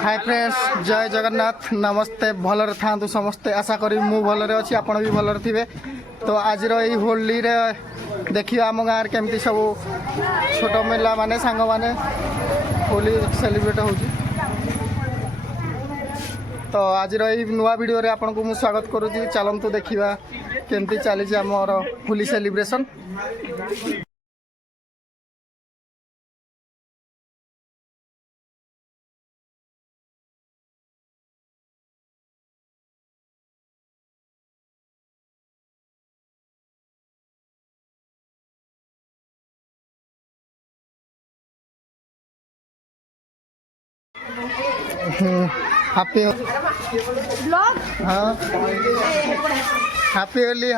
Hi friends जय जगन्नाथ नमस्ते भलरे था समस्ते आशा करी मु भलरे अच्छी आपण भी भलरे थे। तो आज यही होली रे देखिए आम गाँव केमती सब छोट मेला माने सांग माने होली सेलिब्रेट हो। तो आज यही नुआ वीडियो रे आपन को मु स्वागत करूँ। चलतु देखा केमती चली आमर होली सेलिब्रेशन। हैप्पी ब्लॉग हाँ हैप्पी होली